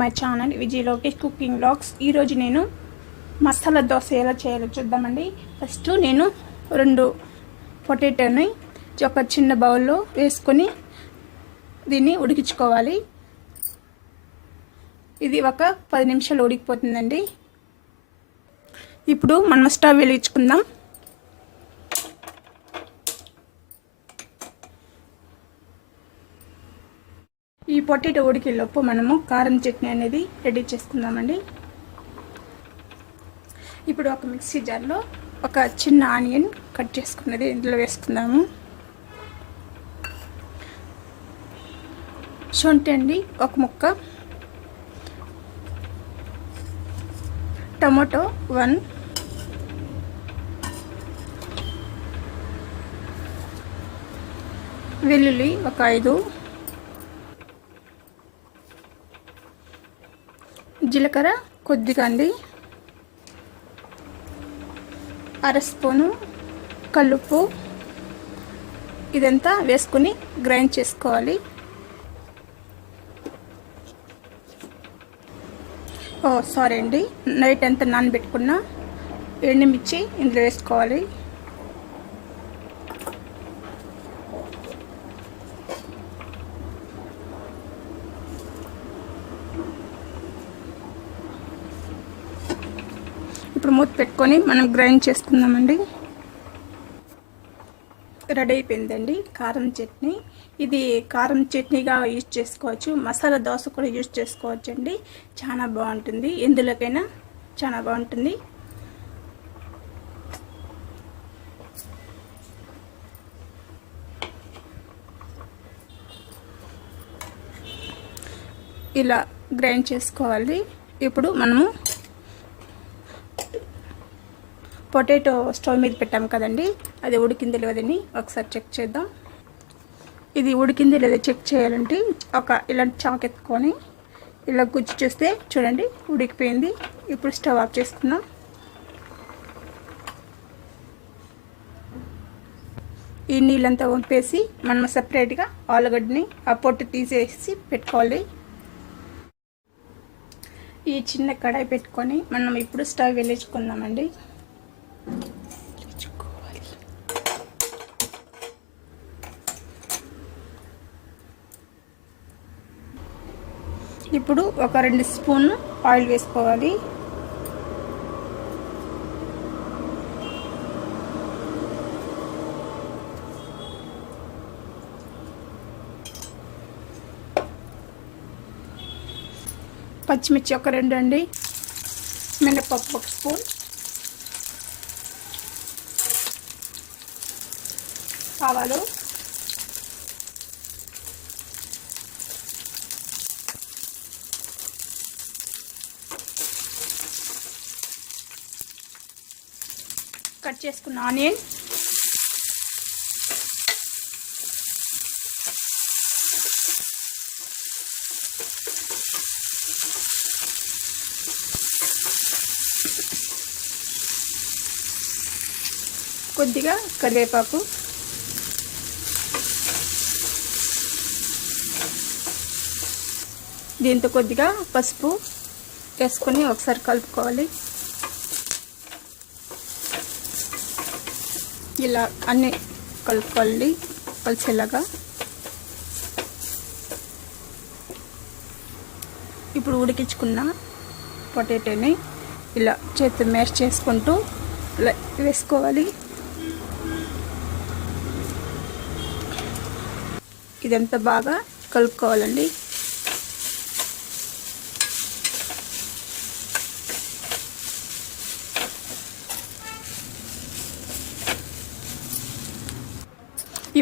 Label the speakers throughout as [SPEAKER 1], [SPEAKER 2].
[SPEAKER 1] My channel Vijay Lokesh cooking blogs ఈరోజు నేను మసాలా దోశ ఎలా చేయాలో చూద్దామండి. ఫస్ట్ నేను రెండు పొటాటోని ఒక చిన్న బౌల్లో వేసుకొని దీన్ని ఉడికించుకోవాలి. ఇది ఒక పది నిమిషాలు ఉడికిపోతుందండి. ఇప్పుడు మనం స్టవ్ వెలిగించుకుందాం. పొటాటో ఉడికేలోపు మనము కారం చట్నీ అనేది రెడీ చేసుకుందామండి. ఇప్పుడు ఒక మిక్సీ జార్లో ఒక చిన్న ఆనియన్ కట్ చేసుకున్నది ఇందులో వేసుకుందాము. శొంఠి అండి ఒక ముక్క. Tomato one. వెల్లుల్లి ఒక ఐదు. జీలకర్ర కొద్దిగా అండి. అర స్పూను కల్లుప్పు. ఇదంతా వేసుకుని గ్రైండ్ చేసుకోవాలి. ఓ సారీ అండి. నైట్ అంతా నానబెట్టుకున్న ఎండుమిర్చి ఇందులో వేసుకోవాలి ఇప్పుడు మూత పెట్టుకొని మనం గ్రైండ్ చేసుకుందామండి రెడీ అయిపోయిందండి కారం చట్నీ. ఇది కారం చట్నీగా యూజ్ చేసుకోవచ్చు. మసాలా దోశ కూడా యూజ్ చేసుకోవచ్చు అండి చాలా బాగుంటుంది. ఎందులోకైనా చాలా బాగుంటుంది. ఇలా గ్రైండ్ చేసుకోవాలి. ఇప్పుడు మనము పొటాటో స్టవ్ మీద పెట్టాము కదండి అది ఉడికింది లేదని ఒకసారి చెక్ చేద్దాం. ఇది ఉడికింది లేదా చెక్ చేయాలంటే ఒక ఇలాంటి చాక్ ఎత్తుకొని ఇలా గుజ్జు చూస్తే చూడండి ఉడికిపోయింది. ఇప్పుడు స్టవ్ ఆఫ్ చేసుకుందాం. ఈ నీళ్ళంతా వంపేసి మనం సపరేట్గా ఆలుగడ్డని ఆ పొట్టు తీసేసి పెట్టుకోవాలి. ఈ చిన్న కడాయి పెట్టుకొని మనం ఇప్పుడు స్టవ్ వెలిగించుకుందామండి. ఇప్పుడు ఒక రెండు స్పూన్ ఆయిల్ వేసుకోవాలి. పచ్చిమిర్చి ఒక రెండు అండి. మినపప్పు ఒక స్పూన్. ఆవాలు కట్ చేసుకున్న ఆనియన్. కొద్దిగా కరివేపాకు. దీంతో కొద్దిగా పసుపు వేసుకొని ఒకసారి కలుపుకోవాలి. ఇలా అన్నీ కలుపుకోవాలి కలిసేలాగా. ఇప్పుడు ఉడికించుకున్న పొటాటోని ఇలా చేతి మ్యాష్ చేసుకుంటూ ఇలా వేసుకోవాలి. ఇదంతా బాగా కలుపుకోవాలండి.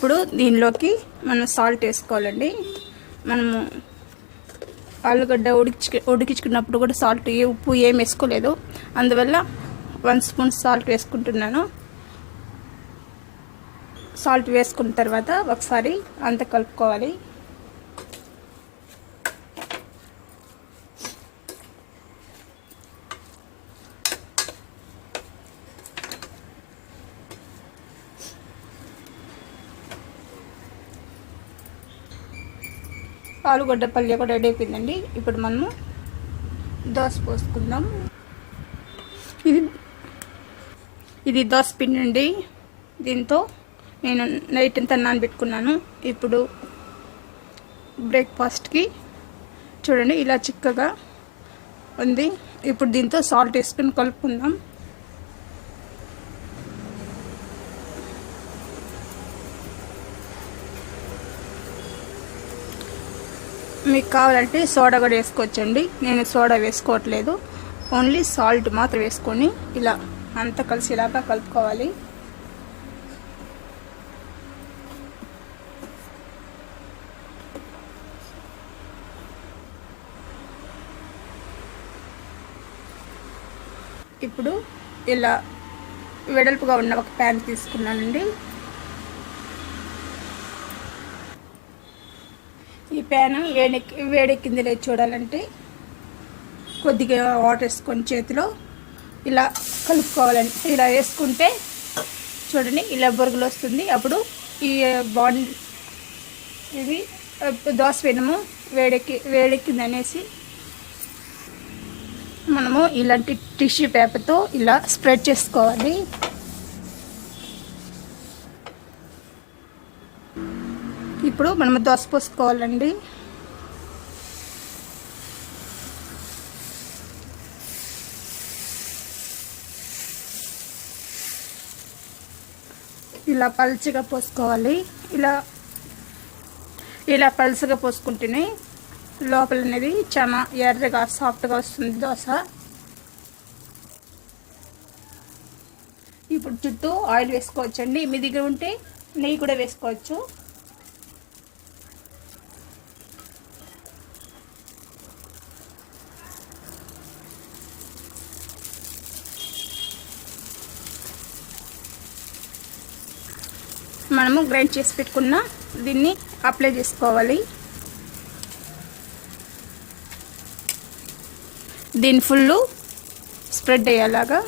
[SPEAKER 1] ఇప్పుడు దీనిలోకి మనం సాల్ట్ వేసుకోవాలండి. మనము ఆలుగడ్డ ఉడికి ఉడికించుకున్నప్పుడు కూడా సాల్ట్ ఏ ఉప్పు ఏం వేసుకోలేదు. అందువల్ల వన్ స్పూన్ సాల్ట్ వేసుకుంటున్నాను. సాల్ట్ వేసుకున్న తర్వాత ఒకసారి అంత కలుపుకోవాలి. ఆలుగడ్డ పల్లె కూడా రెడీ అయిపోయిందండి. ఇప్పుడు మనము దోశ పోసుకుందాం. ఇది ఇది దోశ పిండి అండి. దీంతో నేను నైట్ అంతా నానబెట్టుకున్నాను. ఇప్పుడు బ్రేక్ఫాస్ట్కి చూడండి ఇలా చిక్కగా ఉంది. ఇప్పుడు దీంతో సాల్ట్ వేసుకుని కలుపుకుందాం. మీకు కావాలంటే సోడా కూడా వేసుకోవచ్చండి. నేను సోడా వేసుకోవట్లేదు. ఓన్లీ సాల్ట్ మాత్రం వేసుకొని ఇలా అంతా కలిసేలాగా కలుపుకోవాలి. ఇప్పుడు ఇలా వెడల్పుగా ఉన్న ఒక ప్యాన్ తీసుకున్నానండి. ప్యాన్ వేడెక్కి వేడెక్కింది లేదు చూడాలంటే. కొద్దిగా వాటర్ వేసుకొని చేతిలో ఇలా కలుపుకోవాలండి. ఇలా వేసుకుంటే చూడండి ఇలా బొరుగులు వస్తుంది. అప్పుడు ఈ బాండ్ ఇది దోశ వినము వేడెక్కి వేడెక్కింది అనేసి మనము ఇలాంటి టిష్యూ పేపర్తో ఇలా స్ప్రెడ్ చేసుకోవాలి. ఇప్పుడు మనం దోశ పోసుకోవాలండి. ఇలా పలుచగా పోసుకోవాలి. ఇలా ఇలా పలుచగా పోసుకుంటేనే లోపల అనేది చాలా ఎర్రగా సాఫ్ట్గా వస్తుంది దోశ ఇప్పుడు చుట్టూ ఆయిల్ వేసుకోవచ్చండి. మీ దగ్గర ఉంటే నెయ్యి కూడా వేసుకోవచ్చు. మనము గ్రైండ్ చేసి పెట్టుకున్న దీన్ని అప్లై చేసుకోవాలి. దీని ఫుల్ స్ప్రెడ్ అయ్యేలాగా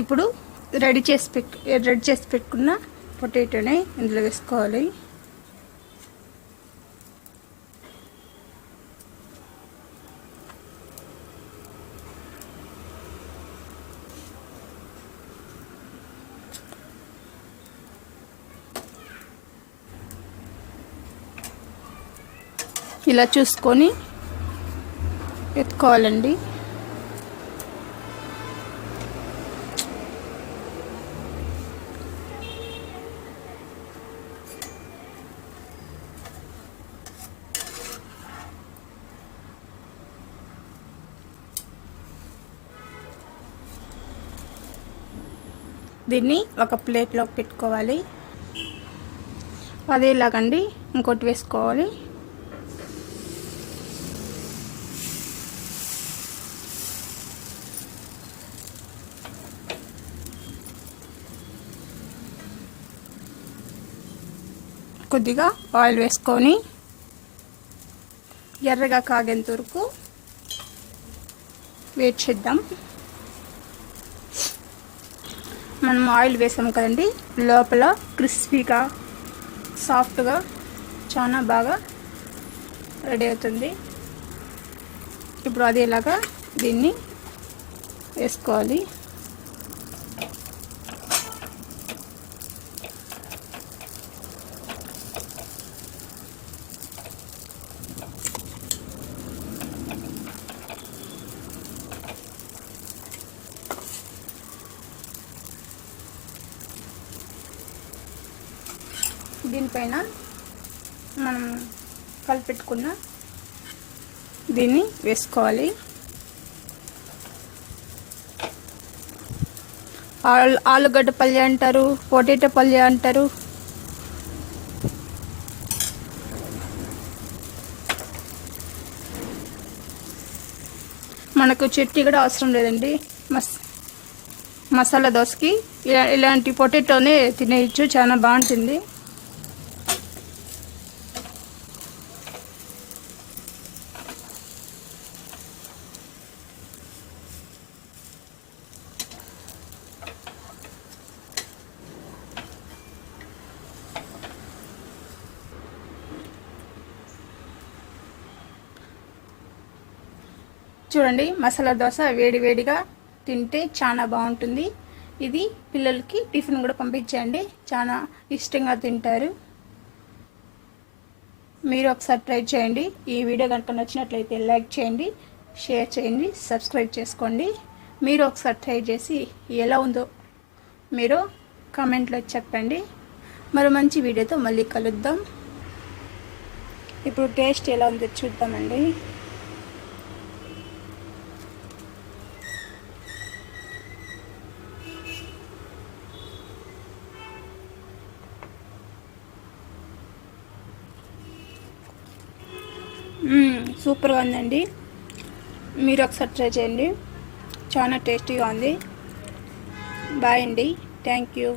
[SPEAKER 1] ఇప్పుడు రెడీ చేసి పెట్టు రెడీ చేసి పెట్టుకున్న పొటాటోని ఇందులో వేసుకోవాలి. ఇలా చూసుకొని ఎత్తుకోవాలండి. దీన్ని ఒక ప్లేట్లోకి పెట్టుకోవాలి. అదేలాగండి ఇంకోటి వేసుకోవాలి. కొద్దిగా ఆయిల్ వేసుకొని ఎర్రగా కాగేంత వరకు వెయిట్ చేద్దాం. మనం ఆయిల్ వేసాం కదండి. లోపల క్రిస్పీగా సాఫ్ట్గా చాలా బాగా రెడీ అవుతుంది. ఇప్పుడు అదేలాగా దీన్ని వేసుకోవాలి. దీనిపైన మనం కలిపెట్టుకున్న దీన్ని వేసుకోవాలి. ఆలు ఆలుగడ్డ పల్లె అంటారు పొటాటో పల్లె అంటారు. మనకు చట్నీ కూడా అవసరం లేదండి. మస్ మసాలా దోశకి ఇలా ఇలాంటి పొటాటోనే తినేయచ్చు. చాలా బాగుంటుంది. చూడండి మసాలా దోశ వేడి వేడిగా తింటే చాలా బాగుంటుంది. ఇది పిల్లలకి టిఫిన్ కూడా పంపించండి చాలా ఇష్టంగా తింటారు. మీరు ఒకసారి ట్రై చేయండి. ఈ వీడియో కనుక నచ్చినట్లయితే లైక్ చేయండి షేర్ చేయండి సబ్స్క్రైబ్ చేసుకోండి. మీరు ఒకసారి ట్రై చేసి ఎలా ఉందో మీరు కామెంట్లో చెప్పండి. మరో మంచి వీడియోతో మళ్ళీ కలుద్దాం. ఇప్పుడు టేస్ట్ ఎలా ఉందో చూద్దామండి. సూపర్గా ఉందండి. మీరు ఒకసారి ట్రై చేయండి. చాలా టేస్టీగా ఉంది. బాయ్ అండి. Thank you.